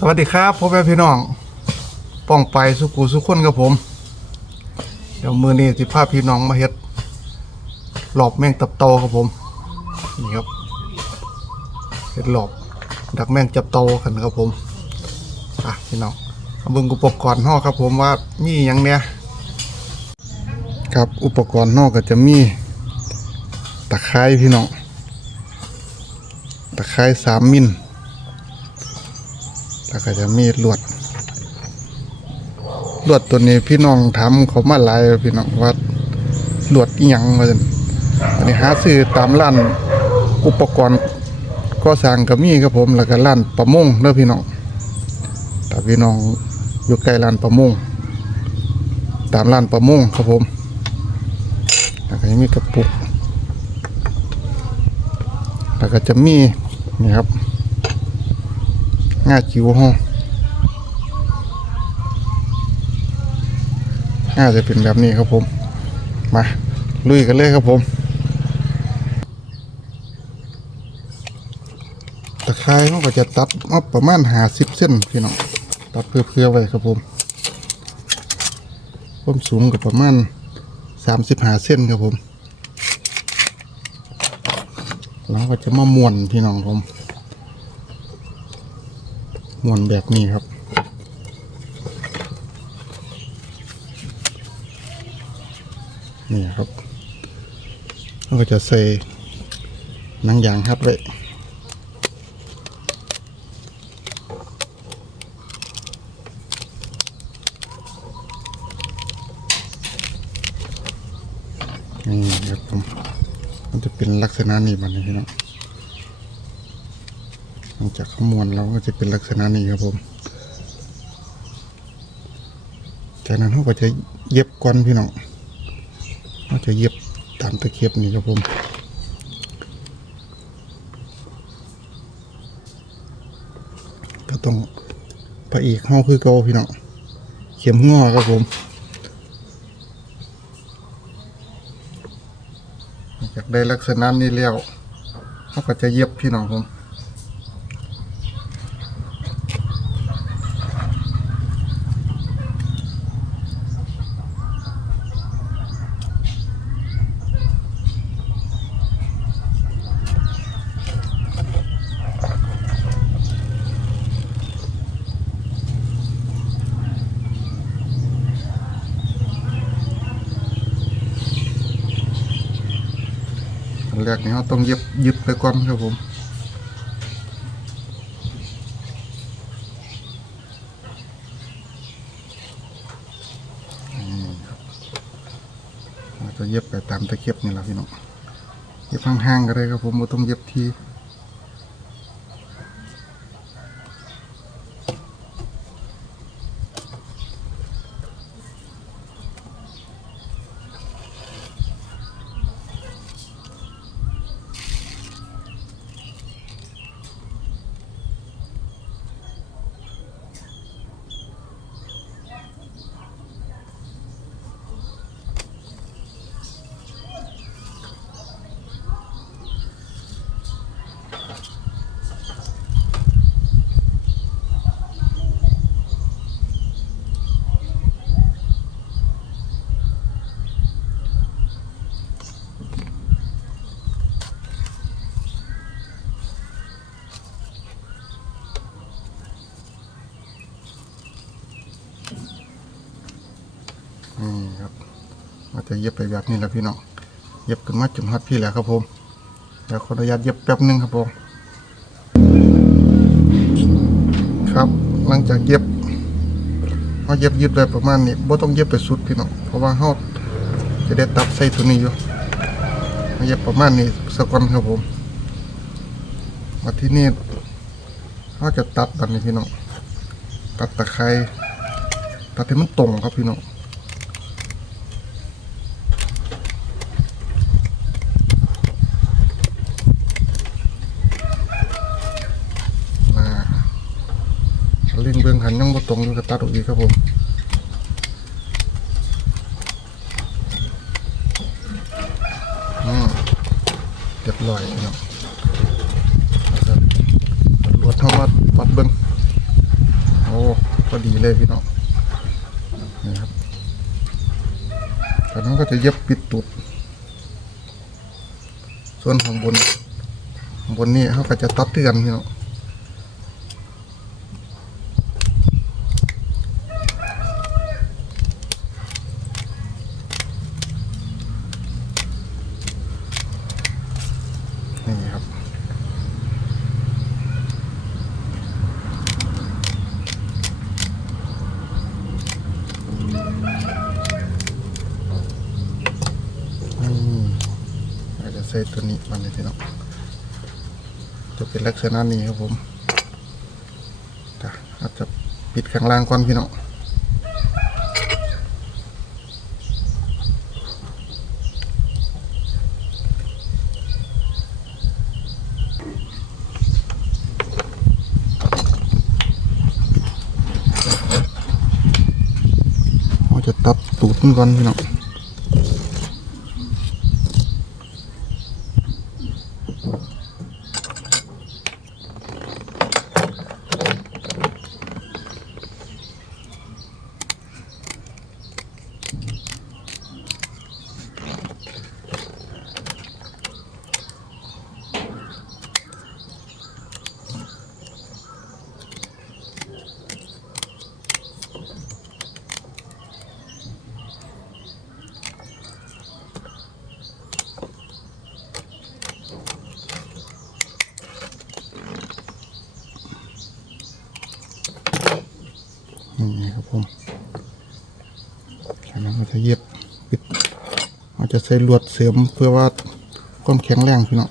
สวัสดีครับพ่อแม่พี่น้องป้องไปสุกูสุขคนกับผม เดี๋ยวมือนี้สิพาพี่น้องมาเฮ็ดหลอบแมงตับโตครับผมนี่ครับเฮ็ดหลอบดักแมงจับโตกันครับผมอะพี่น้องเอาเบิ่งอุปกรณ์ห่อครับผมว่ามีหยังเนี่ยครับอุปกรณ์ห่อก็จะมีตะไคร้พี่น้องตะไคร้สามมิล แล้วก็จะมีลวด ลวดตัวนี้พี่น้องทำเขามาลายพี่น้องว่าลวดอีหยังว่าซั่นอันนี้หาซื้อตามร้านอุปกรณ์ก็สร้างก็มีครับผมแล้วก็ร้านประมงเด้อพี่น้องถ้าพี่น้องอยู่ใกล้ร้านประมงตามร้านประมงครับผมแล้วก็ยังมีกระปุก แล้วก็จะมีนี่ครับ ง่าจิ๋วห้องง่าจะเป็นแบบนี้ครับผม มาลุยกันเลยครับผมตะไคร้เขาก็จะตัดมาประมาณหาสิบเส้นพี่น้องตัดเพื่อๆไว้ครับผมความสูงก็ประมาณสามสิบหาเส้นครับผม แล้วก็จะมาม้วนพี่น้องผม ม้วนแบบนี้ครับนี่ครับเราก็จะใส่หนังยางฮัดไว้นี่ครับผมมันจะเป็นลักษณะนี้มันนี่เนาะ หลังจากขมวนเราก็จะเป็นลักษณะนี้ครับผมจากนั้นเราก็จะเย็บก้อนพี่น้องเราจะเย็บตามตะเข็บนี่ครับผมก็ต้องไปอีกห้าคือเกาพี่น้องเข็มงอครับผมจากได้ลักษณะนี้แล้วเราก็จะเย็บพี่น้องผม แรกนี่เราต้องเย็บยึบไปก่อนครับผมเราจะเย็บไปตามตะเข็บนี่แหละพี่น้องเย็บห่างๆก็ได้ครับผมไม่ต้องเย็บทีนี่ครับเรา จะเย็บไปแบบนี้แหล้วพี่น้องเย็บขึ้นมาจุดฮัดพี่แหละครับผมเดี๋ยวขออนุญาตเย็บแป๊บหนึงครับผมครับหลังจากเย็บเราเย็บยืดไปประมาณนี้บ่ต้องเย็บไปสุดพี่น้องเพราะว่าเราจะได้ตัดใส่ตัวนี้อยู่เราเย็บประมาณนี้สักก่อนครับผมมาที่นี่เราจะตัดแบบนี้พี่น้องตัดตะไคร้ตัดให้มันตรงครับพี่น้อง มาเล่งเบื้องหันยังบ่ ตรงอยู่กับตัดออกอีกครับผมเรียบร้อยเน้องแล้วก็รวดเข้ามาปัดเบิ้งโอ้พอดีเลยพี่น้องนี่ครับจากนั้นก็จะเย็บปิดตุด ส่วนของบนข้างบนนี่เขาก็จะตัดเตือนพี่น้องนี่ครับ นี่เราจะใส่ตัวนี้มันเลยพี่น้องจะเป็นลักษณะนี้ครับผมจ้ะอาจจะปิดข้างล่างก่อนพี่น้องเราจะตัดตูดมันก่อนพี่น้อง นี่ครับผมจากนั้นก็จะเย็บปิดเรา จะใส่ลวดเสริมเพื่อว่าความแข็งแรงพี่น้อง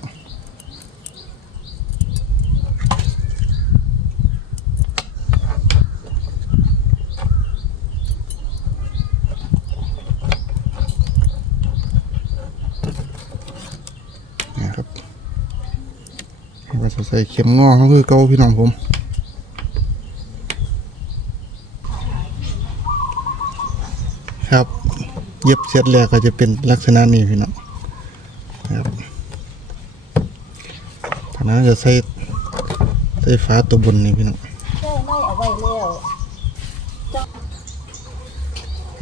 นะครับเราก็จะใส่เข็มงอเขาคือเก่าพี่น้องผม ครับ เย็บเสร็จแล้วก็จะเป็นลักษณะนี้พี่น้องครับตอนนั้นจะใส่ใส่ฟ้าตัวบนนี่พี่น้องใช่ไม่เอาไว้แล้ว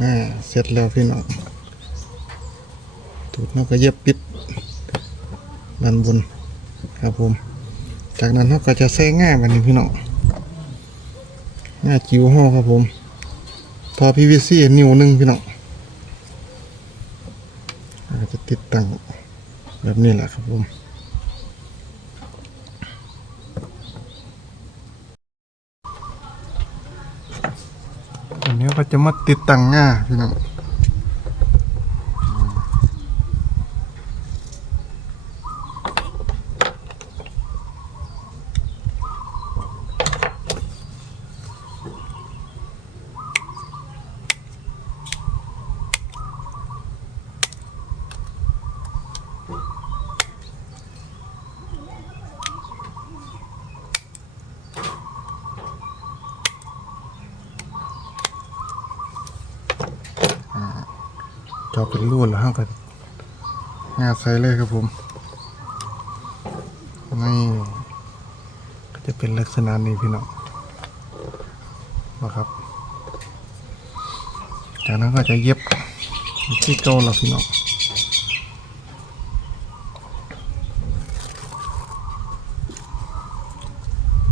อ่าเสร็จแล้วพี่น้องถูกแล้วก็เย็บปิดด้านบนครับผม จากนั้นเราก็จะใส่ง่ายแบบนี้พี่น้องง่ายจิ๋วห่อครับผมทอ PVC นิ้วหนึ่งพี่น้องเราจะ ตั้งแบบนี้แหละครับผมอันนี้ก็จะมาติดตั้งง่าพี่น้อง จอเป็นรูนแล้วก็ง่าใส่เลยครับผม นี่ก็จะเป็นลักษณะนี้พี่น้องนะครับ จากนั้นก็จะเย็บที่เก่าแล้วพี่น้อง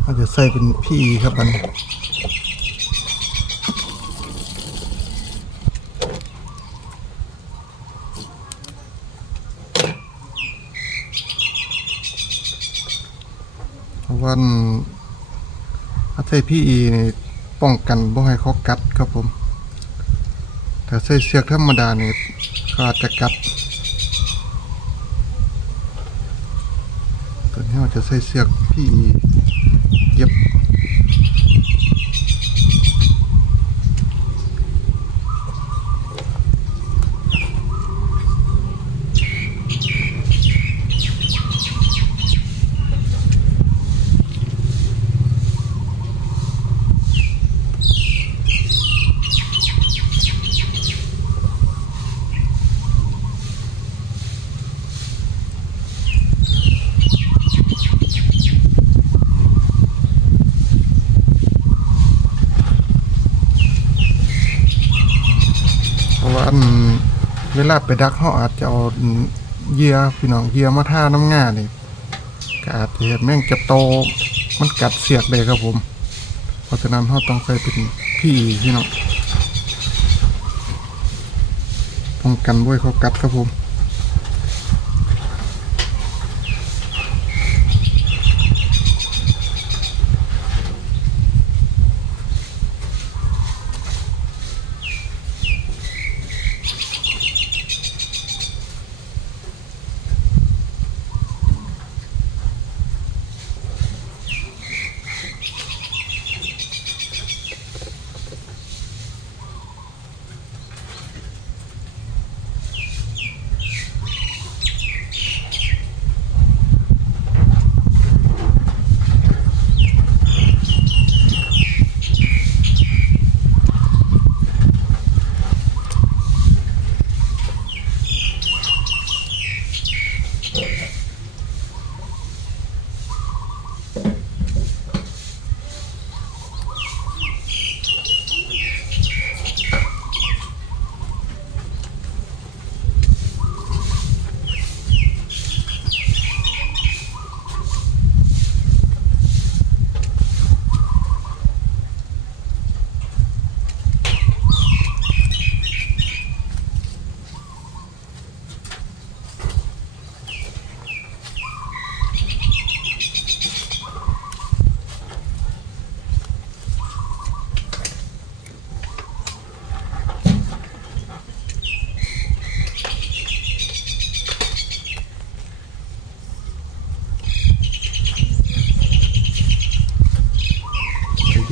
ก็จะใส่เป็นพี่ครับมัน เพราะว่าอาใส่พี่อีนี่ป้องกันบ่ให้เขากัดครับผมแต่ใส่เสือกธรรมดานี่เขาอาจจะกัดตัวนี้เราจะใส่เสือกพี่อีเย็บ เวลาไปดักเขาอาจจะเอาเหยื่อพี่น้องเหยื่อมาท่าน้ำง่านี่ก็อาจจะเห็นแม่งจะโตมันกัดเสียกเลยครับผม เพราะฉะนั้นเขาต้องเคยเป็นพี่พี่น้องป้องกันด้วยเขากัดครับผม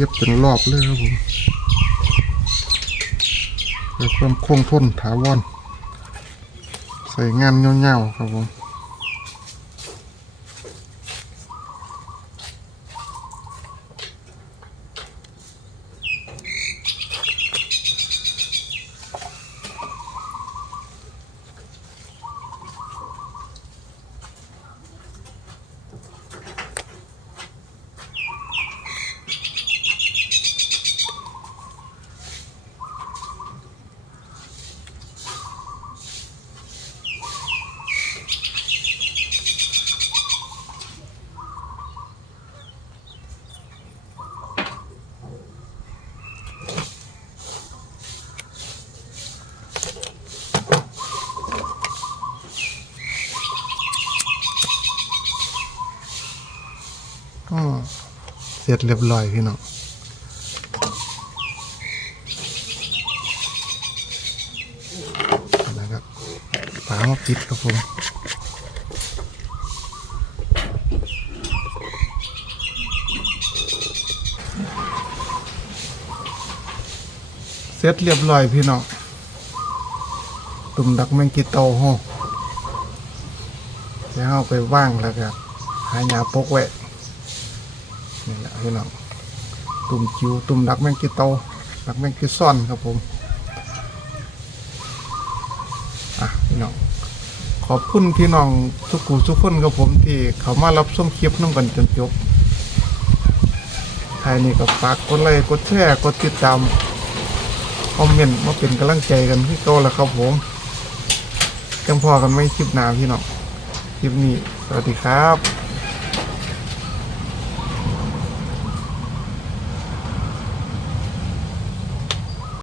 เย็บเป็นรอบเลยครับผมเพื่อความคงทนถาวรใส่งานเงาๆครับผม ก็เส ร็จเรียบร้อยพี่น้องนะครับฝามาปิดครับผมเสร็จเรียบร้อยพี่น้องตุ่มดักแมงกีเตาห้องแล้วเอาไปว่างแล้วก็หายาปกไว้ นี่แหละพี่น้องตุ่มจิวตุ่มดักแมงกีเตดักแมงกีซ่อนครับผมอะพี่น้องขอบคุณพี่น้องทุกกูทุกคนครับผมที่เขามารับชมคลิปน้ำกันจนจบท้ายนี้ก็ฝากกดไลค์กดแชร์กดติดตามคอมเมนต์มาเป็นกำลังใจกันที่โตแล้วครับผมจังพอกันไม่คลิปหน้าพี่น้องคลิปนี้ สวัสดีครับ